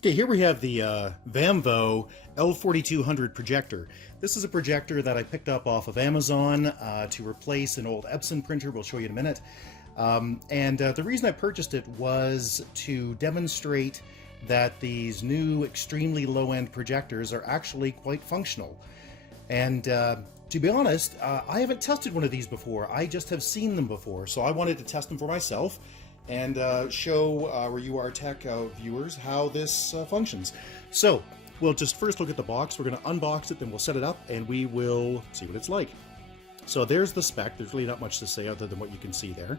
Okay, here we have the Vamvo L4200 projector. This is a projector that I picked up off of Amazon to replace an old Epson printer. We'll show you in a minute. The reason I purchased it was to demonstrate that these new extremely low-end projectors are actually quite functional. And to be honest, I haven't tested one of these before. I just have seen them before, so I wanted to test them for myself and show our UR Tech viewers how this functions. So we'll just first look at the box. We're going to unbox it, then we'll set it up, and we will see what it's like. So there's the spec. There's really not much to say other than what you can see there.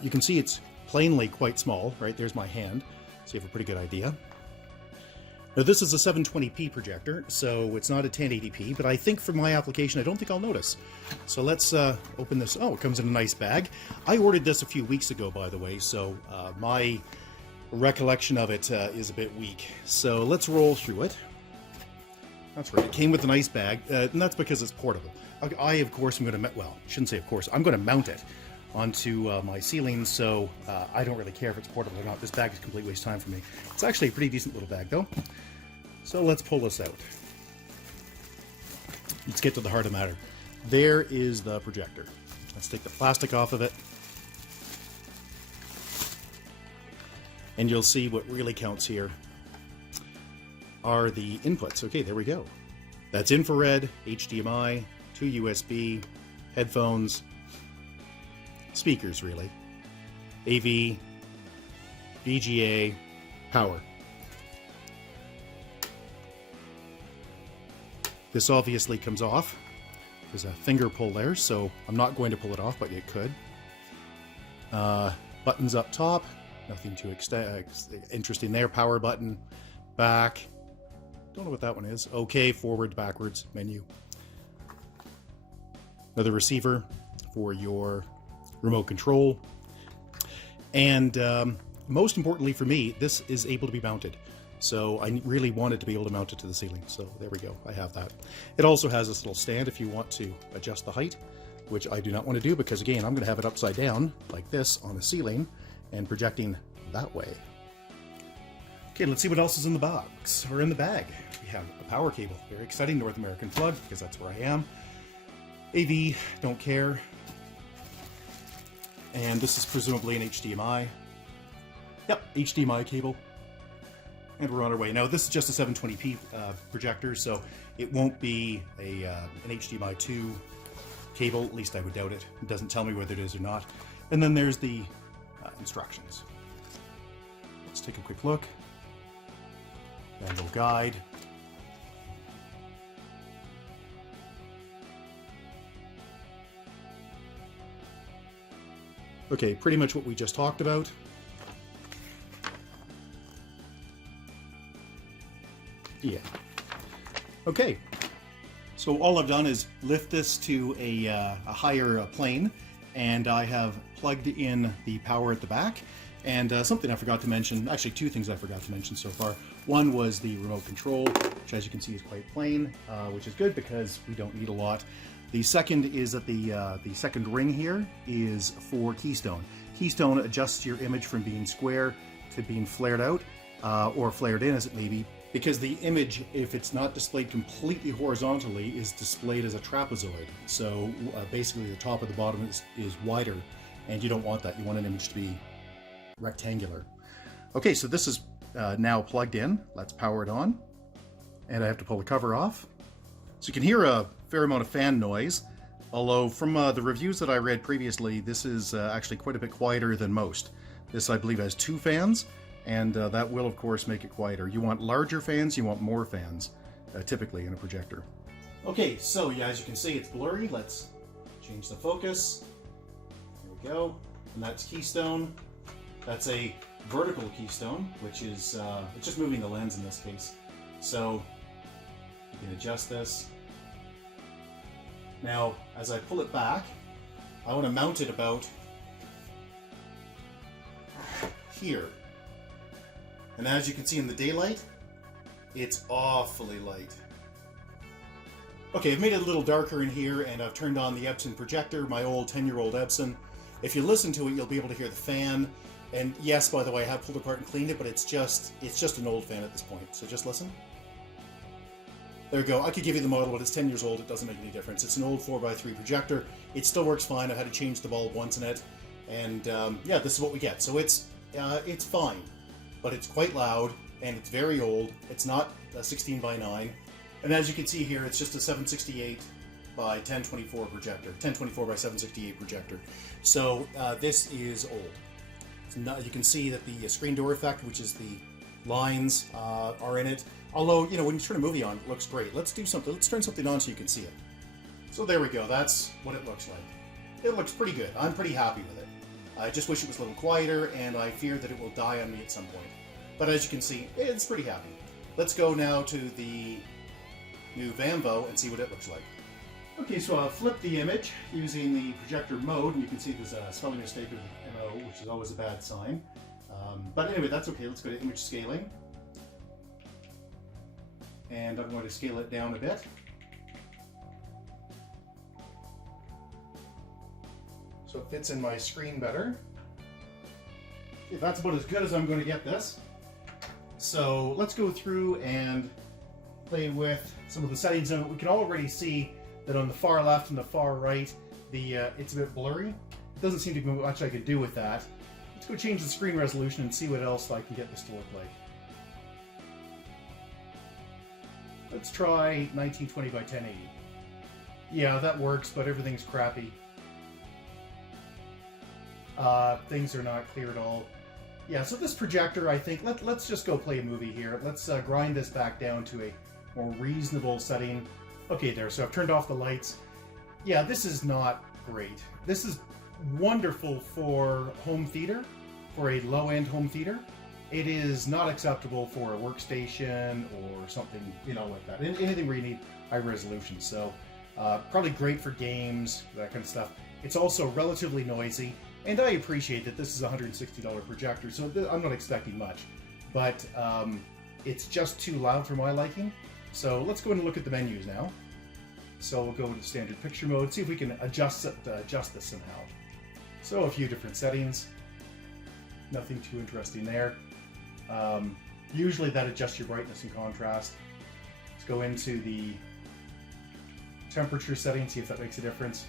You can see it's plainly quite small, right? There's my hand, so you have a pretty good idea. Now this is a 720p projector, so it's not a 1080p, but I think for my application I don't think I'll notice. So let's open this. Oh, it comes in a nice bag. I ordered this a few weeks ago, by the way, so my recollection of it is a bit weak. So let's roll through it. That's right, it came with a nice bag, and that's because it's portable. I, of course, am going to, well, I shouldn't say of course, I'm going to mount it onto my ceiling, so I don't really care if it's portable or not. This bag is a complete waste of time for me. It's actually a pretty decent little bag, though. So let's pull this out. Let's get to the heart of the matter. There is the projector. Let's take the plastic off of it. And you'll see what really counts here are the inputs. Okay, there we go. That's infrared, HDMI, 2 USB, headphones, speakers really, AV, VGA, power. This obviously comes off. There's a finger pull there, so I'm not going to pull it off, but it could. Buttons up top, nothing too interesting there. Power button, back. Don't know what that one is. OK, forward, backwards, menu. Another receiver for your remote control. And most importantly for me, this is able to be mounted. So I really wanted to be able to mount it to the ceiling. So there we go, I have that. It also has this little stand if you want to adjust the height, which I do not want to do because again, I'm going to have it upside down like this on the ceiling and projecting that way. Okay, let's see what else is in the box, or in the bag. We have a power cable, very exciting, North American plug, because that's where I am. AV, don't care. And this is presumably an HDMI. Yep, HDMI cable. And we're on our way. Now this is just a 720p projector, so it won't be an HDMI 2 cable, at least I would doubt it. It doesn't tell me whether it is or not. And then there's the instructions. Let's take a quick look. Manual guide. Okay, pretty much what we just talked about. Yeah. Okay, so all I've done is lift this to a higher plane, and I have plugged in the power at the back. And something I forgot to mention, actually two things I forgot to mention so far. One was the remote control, which as you can see is quite plain, which is good because we don't need a lot. The second is that the second ring here is for Keystone. Keystone adjusts your image from being square to being flared out, or flared in as it may be, because the image, if it's not displayed completely horizontally, is displayed as a trapezoid. So basically the top of the bottom is wider, and you don't want that. You want an image to be rectangular. Okay, so this is now plugged in. Let's power it on. And I have to pull the cover off. So you can hear a fair amount of fan noise, although from the reviews that I read previously, this is actually quite a bit quieter than most. This, I believe, has 2 fans, and that will, of course, make it quieter. You want larger fans, you want more fans, typically in a projector. Okay, so yeah, as you can see, it's blurry. Let's change the focus. There we go. And that's Keystone. That's a vertical keystone, which is it's just moving the lens in this case. So you can adjust this. Now, as I pull it back, I want to mount it about here. And as you can see in the daylight, it's awfully light. Okay, I've made it a little darker in here, and I've turned on the Epson projector, my old 10-year-old Epson. If you listen to it, you'll be able to hear the fan. And yes, by the way, I have pulled apart and cleaned it, but it's just an old fan at this point. So just listen. There we go. I could give you the model, but it's 10 years old. It doesn't make any difference. It's an old 4x3 projector. It still works fine. I had to change the bulb once in it, and yeah, this is what we get. So it's fine, but it's quite loud and it's very old. It's not a 16:9, and as you can see here, it's just a 768 by 1024 projector, 1024 by 768 projector. So this is old. You can see that the screen door effect, which is the lines, are in it. Although, you know, when you turn a movie on, it looks great. Let's do something. Let's turn something on so you can see it. So there we go. That's what it looks like. It looks pretty good. I'm pretty happy with it. I just wish it was a little quieter, and I fear that it will die on me at some point. But as you can see, it's pretty happy. Let's go now to the new Vamvo and see what it looks like. Okay, so I'll flip the image using the projector mode, and you can see there's a spelling mistake of MO, which is always a bad sign. But anyway, that's okay. Let's go to image scaling. And I'm going to scale it down a bit. So it fits in my screen better. Okay, that's about as good as I'm going to get this. So let's go through and play with some of the settings. And we can already see that on the far left and the far right, it's a bit blurry. It doesn't seem to be much I could do with that. Let's go change the screen resolution and see what else I can get this to look like. Let's try 1920 by 1080. Yeah, that works, but everything's crappy. Things are not clear at all. Yeah, so this projector, I think, let's just go play a movie here. Let's grind this back down to a more reasonable setting. Okay, there, so I've turned off the lights. Yeah, this is not great. This is wonderful for home theater, for a low-end home theater. It is not acceptable for a workstation or something, you know, like that. Anything where you need high resolution. So probably great for games, that kind of stuff. It's also relatively noisy, and I appreciate that this is a $160 projector, so I'm not expecting much. But it's just too loud for my liking. So let's go and look at the menus now. So we'll go into standard picture mode, see if we can adjust this somehow. So a few different settings. Nothing too interesting there. Usually that adjusts your brightness and contrast. Let's go into the temperature setting, see if that makes a difference.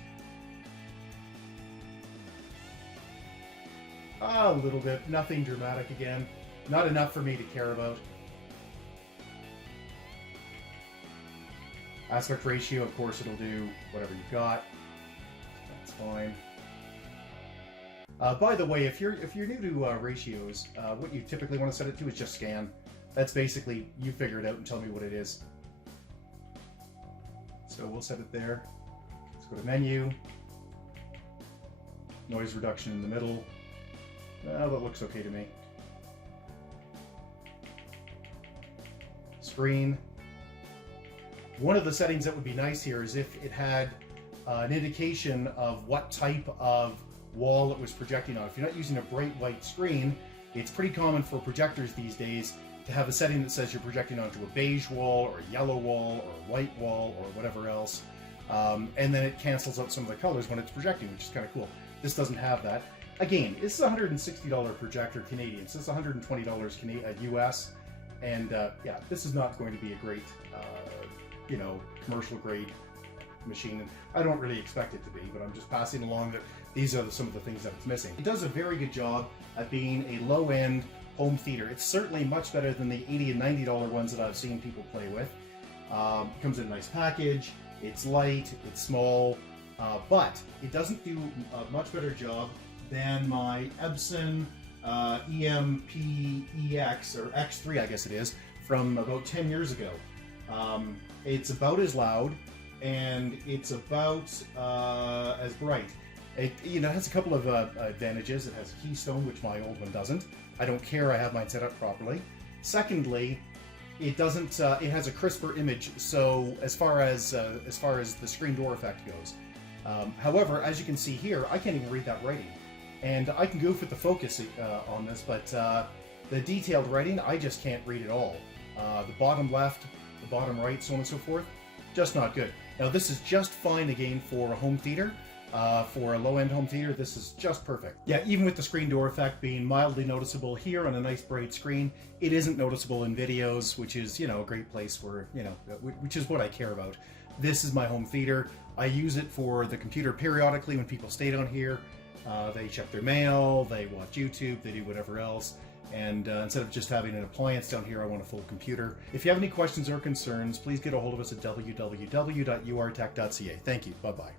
A little bit, nothing dramatic again. Not enough for me to care about. Aspect ratio, of course, it'll do whatever you've got. That's fine. By the way, if you're new to ratios, what you typically want to set it to is just scan. That's basically, you figure it out and tell me what it is. So we'll set it there. Let's go to menu. Noise reduction in the middle. That looks okay to me. Screen. One of the settings that would be nice here is if it had an indication of what type of wall it was projecting on. If you're not using a bright white screen, it's pretty common for projectors these days to have a setting that says you're projecting onto a beige wall or a yellow wall or a white wall or whatever else, and then it cancels out some of the colors when it's projecting, which is kind of cool. This doesn't have that. Again, this is a $160 projector Canadian, so it's $120 US, and yeah, this is not going to be a great, you know, commercial grade machine. I don't really expect it to be, but I'm just passing along that these are some of the things that it's missing. It does a very good job at being a low-end home theater. It's certainly much better than the $80 and $90 ones that I've seen people play with. It comes in a nice package, it's light, it's small, but it doesn't do a much better job than my Epson EMP-EX, or X3 I guess it is, from about 10 years ago. It's about as loud, and it's about as bright. It, you know, has a couple of advantages. It has a keystone, which my old one doesn't. I don't care, I have mine set up properly. Secondly, it doesn't. It has a crisper image, so as far as the screen door effect goes. However, as you can see here, I can't even read that writing, and I can goof with the focus on this, but the detailed writing, I just can't read at all. The bottom left, the bottom right, so on and so forth, just not good. Now this is just fine again for a home theater, For a low-end home theater, this is just perfect. Yeah, even with the screen door effect being mildly noticeable here on a nice bright screen, it isn't noticeable in videos, which is, you know, a great place where, you know, which is what I care about. This is my home theater. I use it for the computer periodically when people stay down here. They check their mail, they watch YouTube, they do whatever else. And instead of just having an appliance down here, I want a full computer. If you have any questions or concerns, please get a hold of us at www.urtech.ca. Thank you. Bye-bye.